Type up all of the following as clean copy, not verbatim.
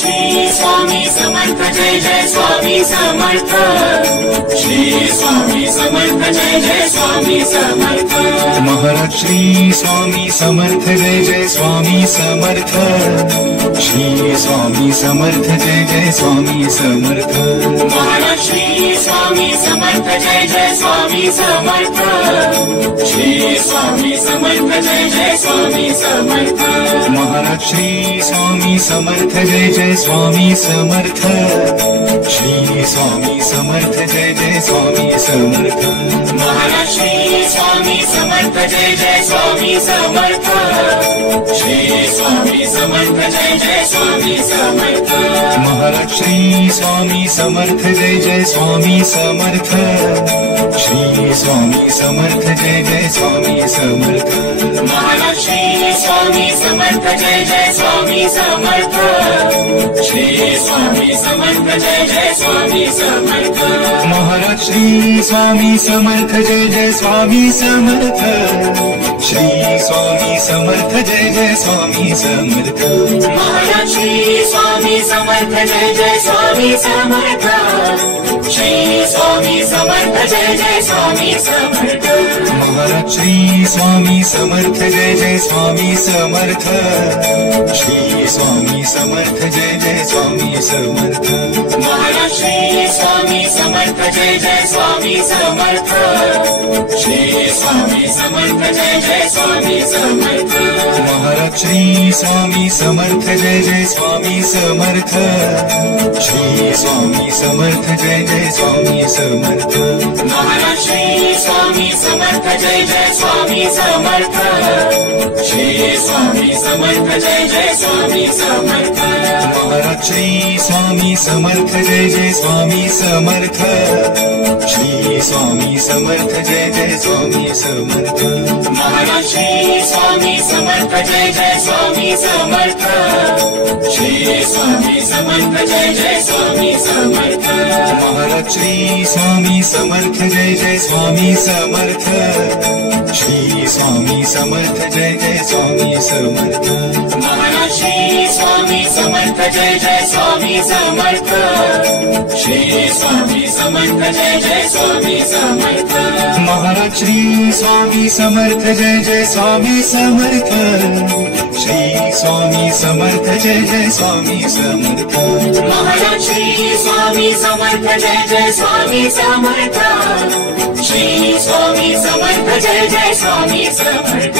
Shri Swami Samarth Jai Jai Swami Samarth. Shri Swami Samarth Jai Jai Swami Samarth. Maharaj Shri Swami Samarth Jai Jai Swami Samarth. Shri Swami Samarth Jai Jai Swami Samarth. Maharaj Shri Swami Samarth Jai Jai Swami Samarth. Shri Swami Samarth Jai Jai Swami Samarth. Maharaj Shri Swami Samarth Jai Jai Swami Samarth. Shri Swami Samarth Jai Jai Swami Samarth. Maharaj Shri Swami Samarth Jai Jai Swami Samarth. Shri Swami Samarth Jai Jai Swami Samarth. Maharaj Shri Swami Samarth Jai Jai Swami Samarth. Shri Swami Samarth Jai Jai Swami Samarth. Maharaj Shri Swami Samarth Jai Jai Swami Samarth. Shri Swami Samarth Jai Jai Swami Samarth. Maharaj Shri Swami Samarth Jai Jai Swami Samarth. Shri Swami Samarth Jai Jai Swami Samarth. Maharaj Shri Swami Samarth Jai Jai Swami Samarth. Shri Swami Samarth Jai Jai Swami Samarth. Maharaj Shri Swami Samarth Jai Jai Swami Samarth. Shri Swami Samarth Jai Jai Swami Samarth. Maharaj Shri Swami Samarth Jai Jai Swami Samarth. Shri Swami Samarth Jai Jai Swami Samarth. Maharaj Shri Swami Samarth Jai Jai Swami Samarth. Shri Swami Samarth Jai Jai Swami Samarth. Maharaj Shri Swami Samarth Jai Jai Swami Samarth. Shri Swami Samarth Jai Jai Swami Samarth. Maharaj Shri Swami Samarth Jai Jai Swami Samarth. Shri Swami Samarth Jai Jai Swami Samarth. Maharaj Shri Swami Samarth Jai Jai Swami Samarth. Shri Swami Samarth Jai Jai Swami Samarth. Maharaj Shri Swami Samarth Jai Jai Swami Samarth. Shri Swami Samarth Jai Jai Swami Samarth. Maharaj Shri Swami Samarth Jai Jai Swami Samarth. Shri Swami Samarth Jai Jai Swami Samarth. Maharaj Shri Swami Samarth Jai Jai Swami Samarth. Shri Swami Samarth Jai Jai Swami Samarth. Maharaj Shri Swami Samarth Jai Jai Swami Samarth. Shri Swami Samarth Jai Jai Swami Samarth.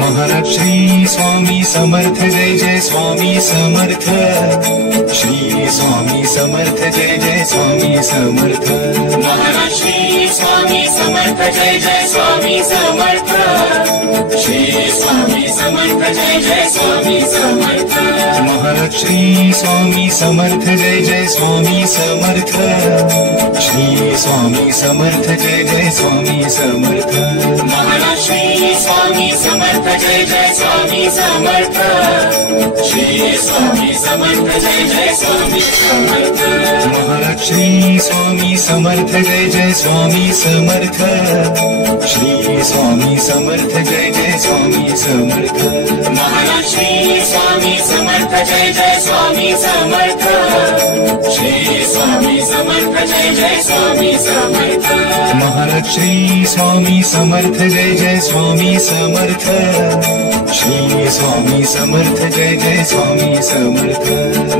Maharaj Shri Swami Samarth Jai Jai Swami Samarth. Shri Swami Samarth Jai Jai Swami Samarth. Maharaj Shri Swami Samarth Jai Jai Swami Samarth. Shri Swami Samarth Jai Jai Swami Samarth. Maharaj Shri Swami Samarth Jai Jai Swami Samarth. Shri Swami Samarth Jai Jai Swami Samarth. Maharaj Shri Swami Samarth Jai Jai Swami Samarth. Shri Swami Samarth Jai Jai Swami Samarth. Maharaj Shri Swami Samarth Jai Jai Swami Samarth. Shri Swami Samarth Jai Jai Swami Samarth. Maharaj Shri Swami Samarth Jai Jai Swami Samarth. Shri Swami Samarth Jai Jai Swami Samarth. Maharaj Shri Swami Samarth Jai Jai Swami Samarth. Shri Swami Samarth Jai Jai Swami Samarth.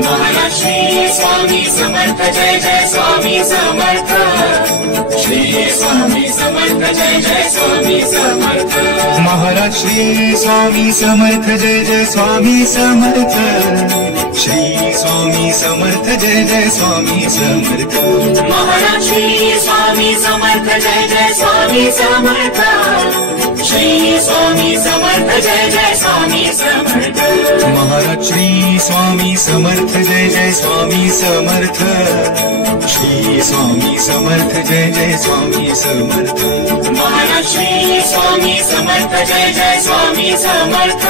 Maharaj Shri Swami Samarth Jai Jai Swami Samarth. Shri Swami Samarth Jai Jai Swami Samarth. Maharaj Shri Swami Samarth Jai Jai Swami Samarth. Shri Swami Samarth Jai Jai Swami Samarth. Maharaj Shri Swami Samarth Jai Jai Swami Samarth. Shri Swami Samarth Jai Jai Swami Samarth. Maharaj Shri Swami Samarth Jai Jai Swami Samarth. Shri Swami Samarth Jai Jai Swami Samarth. Maharaj Shri Swami Samarth Jai Jai Swami Samarth.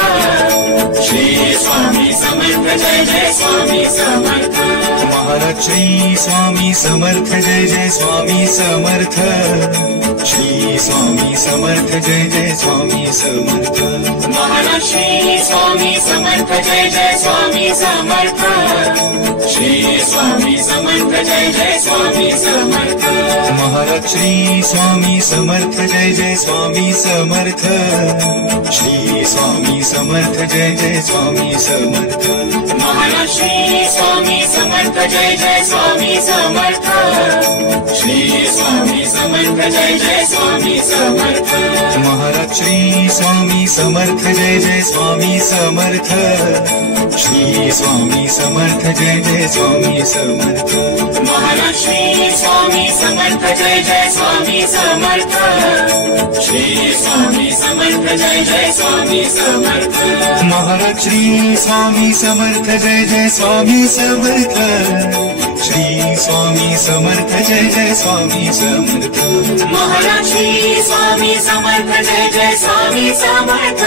Shri Swami Samarth Jai Jai Swami Samarth. Maharaj Shri Swami Samarth Jai Jai Swami Samarth. Shri Swami Samarth Jai Jai Swami Samarth. Maharaj Shri Swami Samarth Jai Jai Swami Samarth. Jai Jai Swami Samarth. Maharaj Shri Swami Samarth Jai Jai Swami Samarth. Shri Swami Samarth Jai Jai Swami Samarth. Maharaj Shri Swami Samarth Jai Jai Swami Samarth. Shri Swami Samarth Jai Jai Swami Samarth. Maharaj Shri Swami Samarth Jai Jai Swami Samarth. Shri Swami Samarth Jai Jai Swami Samarth. Maharaj Shri Swami Samarth Jai Jai Swami Samarth. Shri Swami Samarth Jai Jai Swami Samarth. Maharaj Shri Swami Samarth Jai Jai Swami Samarth. Shri Swami Samarth Jai Jai Swami Samarth. Maharaj Shri Swami Samarth Jai Jai Swami Samarth.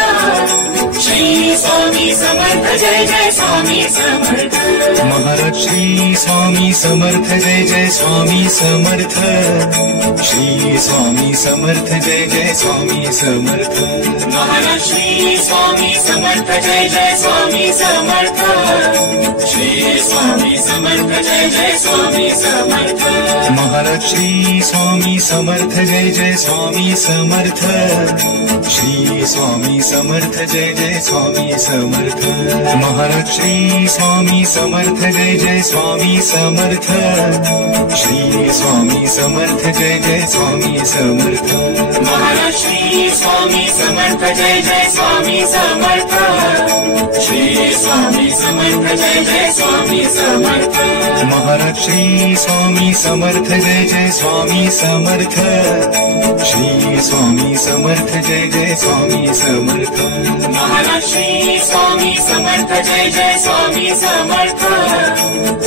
Shri Swami Samarth Jai Jai Swami Samarth. Maharaj Shri Swami Samarth Jai Jai Swami Samarth. Shri Swami Samarth Jai Jai Swami Samarth. Maharaj Shri Swami Samarth Jai Jai Swami Samarth. Shri Swami Samarth Jai Jai Swami Samarth. Maharaj Shri Swami Samarth Jai Jai Swami Samarth. Shri Swami Samarth Jai Jai Swami Samarth. Maharaj Shri Swami Samarth Jai Jai Swami Samarth. Shri Swami Samarth Jai Jai Swami Samarth. Maharaj Shri Swami Samarth Jai Jai Swami Samarth. Shri Swami Samarth Jai Jai Swami Samarth. Maharaj Shri Swami Samarth Jai Jai Swami Samarth.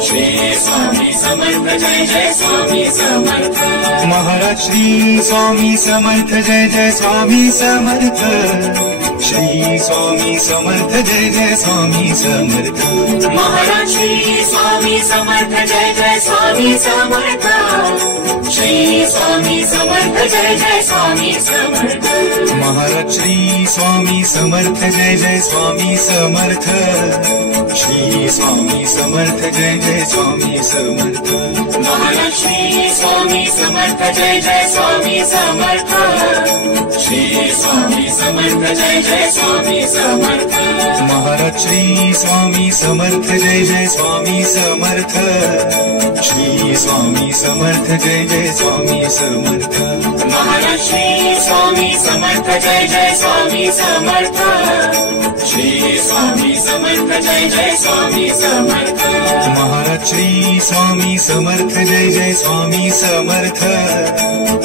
Shri Swami Samarth Jai Jai Swami Samarth. Maharaj Shri Swami Samarth Jai Jai Swami Samarth. Shri Swami Samarth Jai Jai Swami Samarth. Maharaj Shri Swami Samarth Jai Jai Swami Samarth. Shri Swami Samarth Jai Jai Swami Samarth. Maharaj Shri Swami Samarth Jai Jai Swami Samarth. Shri Swami Samarth Jai Jai Swami Samarth. Maharaj Shri Swami Samarth Jai Jai Swami Samarth. Shri Swami Samarth Jai Jai Swami Samarth. Maharaj Shri Swami Samarth Jai Jai Swami Samarth. Shri Swami Samarth Jai Jai Swami Samarth. Maharaj Shri Swami Samarth Jai Jai Swami Samarth. Shri Swami Samarth Jai Jai Swami Samarth. Maharaj Shri Swami Samarth Jai Jai Swami Samarth. Shri Swami Samarth Jai Jai Swami Samarth. Maharaj Shri Swami Samarth Jai Jai Swami Samarth.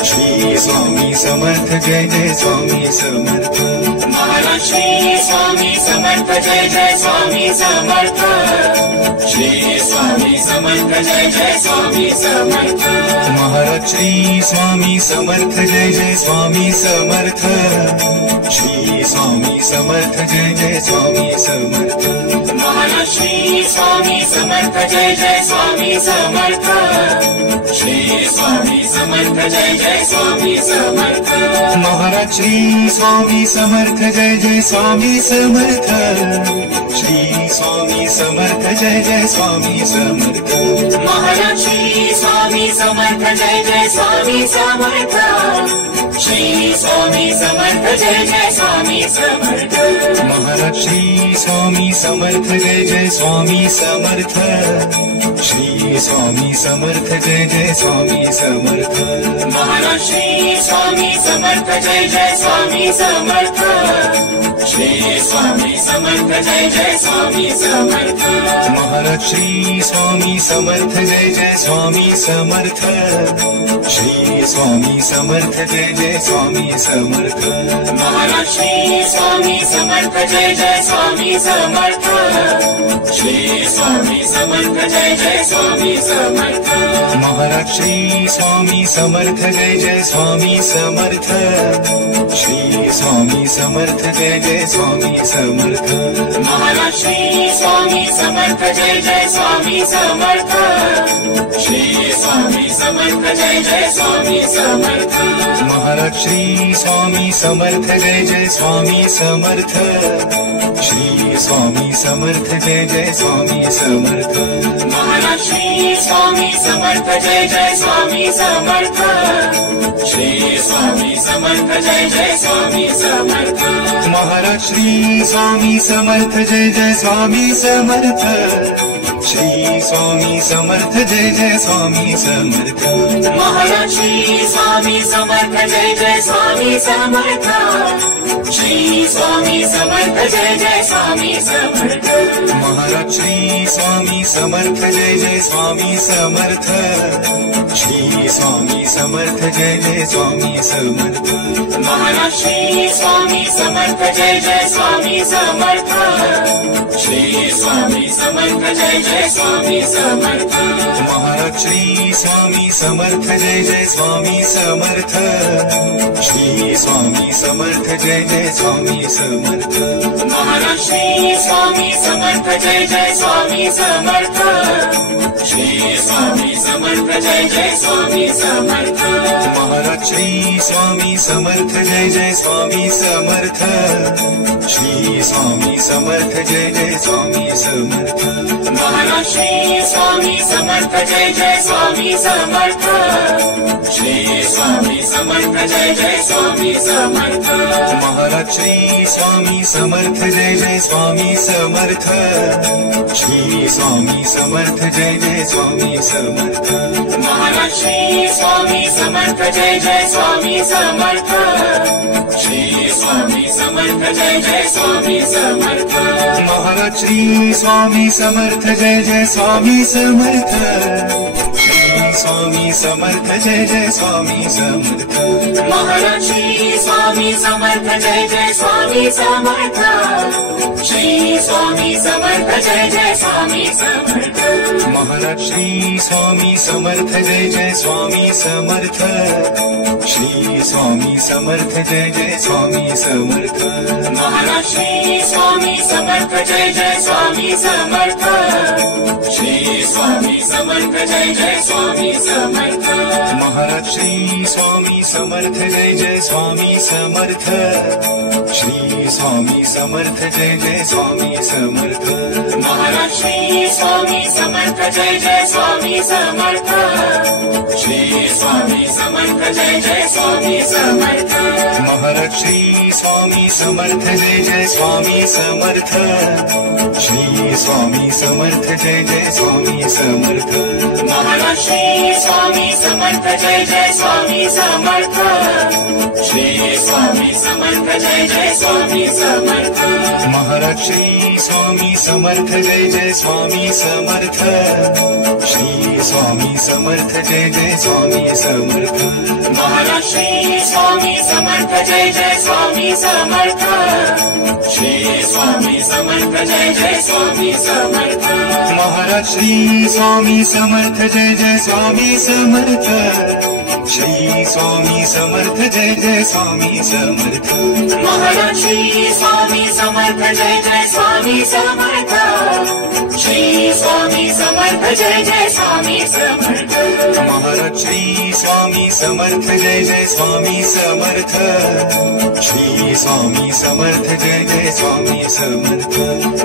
Shri Swami Samarth Jai Jai Swami Samarth. Maharaj Shri Swami Samarth Jai Jai Swami Samarth. Shri Swami Samarth Jai Jai Swami Samarth. Maharaj Shri Swami Samarth Jai Jai Swami Samarth. Shri Swami Samarth Jai Jai Swami Samarth. Maharaj Shri Swami Samarth Jai Jai Swami Samarth. Shri Swami Samarth Jai Jai Swami Samarth. Maharaj Shri Swami Samarth Jai Jai Swami Samarth. Shri Swami Samarth Jai Jai Swami Samarth. Maharaj Shri Swami Samarth Jai Jai Swami Samarth. Shri Swami Samarth Jai Jai Swami Samarth. Maharaj Shri Swami Samarth Jai Jai Swami Samarth. Shri Swami Samarth Jai Jai Swami Samarth. Maharaj Shri Swami Samarth Jai Jai Swami Samarth. Shri Swami Samarth Jai Jai Swami Samarth. Maharaj Shri Swami Samarth Jai Jai Swami Samarth. Shri Swami Samarth Jai Jai Swami Samarth. Maharaj Shri Swami Samarth Jai Jai Swami Samarth. Shri Swami Samarth Jai Jai Swami Samarth. Maharaj Shri Swami Samarth Jai Jai Swami Samarth. Shri Swami Samarth Jai Jai Swami Samarth. Maharaj Shri Swami Samarth Jai Jai Swami Samarth. Shri Swami Samarth Jai Jai Swami Samarth. Maharaj Shri Swami Samarth Jai Jai Swami Samarth. Shri Swami Samarth Jai Jai Swami Samarth. Maharaj Shri Swami Samarth Jai Jai Swami Samarth Shri Swami Samarth Jai Jai Swami Samarth Maharaj Shri Swami Samarth Jai Jai Swami Samarth Shri Swami Samarth Jai Jai Swami Samarth Maharaj Shri Swami Samarth Jai Jai Swami Samarth Shri Swami Samarth Jai Jai Swami Samarth Maharaj Shri Swami Samarth Jai Jai Swami Samarth Shri Swami Samarth Jai Jai Swami Samarth Maharaj Shri Swami Samarth Jai Jai Swami Samarth Shri Swami Samarth Jai Jai Swami Samarth Maharaj Shri Swami Samarth Jai Jai Swami Samarth Shri Swami Samarth Jai Jai Swami Samarth Maharaj Shri Swami Samarth Jai Jai Swami Samarth Shri Swami Samarth Jai Jai Swami Samarth Maharaj Shri Swami Samarth Jai Jai Swami Samarth Shri Swami Samarth Jai Jai Swami Samarth Maharaj Shri Swami Samarth Jai Jai Swami Samarth Shri Swami Samarth Jai Jai Swami Samarth Maharaj Shri Swami Samarth Jai Jai Swami Samarth Shri Swami Samarth Jai Jai Swami Samarth Maharaj Shri Swami Samarth Jai Jai Swami Samarth Shri Swami Samarth Jai Jai Swami Samarth Maharaj Shri Swami Samarth Jai Jai Swami Samarth Shri Swami Samarth Jai Jai Swami Samarth Maharaj Shri Swami Samarth Jai Jai Swami Samarth Shri Swami Samarth Jai Jai Swami Samarth Maharaj Shri Swami Samarth Jai Jai Swami Samarth Shri Swami Samarth Jai Jai Swami Samarth Maharaj Shri Swami Samarth Jai Jai Swami Samarth Shri Swami Samarth Jai Jai Swami Samarth Maharaj Shri Swami Samarth Jai Jai Swami Samarth Shri Swami Samarth Jai Jai Swami Samarth Maharaj Shri Swami Samarth Jai Jai Swami Samarth Shri Swami Samarth Jai Jai Swami Samarth Maharaj Shri Swami Samarth Jai Jai Swami Samarth Shri Swami Samarth Jai Jai Swami Samarth Maharaj Shri Swami Samarth Jai Jai Swami Samarth Shri Swami Samarth Jai Jai Swami Samarth Maharaj Shri Swami Samarth Jai Jai Swami Samarth Shri Swami Samarth Jai Jai Swami Samarth Maharaj Shri Swami Samarth Jai Jai Swami Samarth Shri Swami Samarth Jai Jai Swami Samarth Maharaj Shri Swami Samarth Jai Jai Swami Samarth Shri Swami Samarth Jai Jai Swami Samarth Maharaj Shri Swami Samarth Jai Jai Swami Samarth Shri Swami Samarth Jai Jai Swami Samarth Maharaj Shri Swami Samarth Jai Jai Swami Samarth Shri Swami Samarth Jai Jai Swami Samarth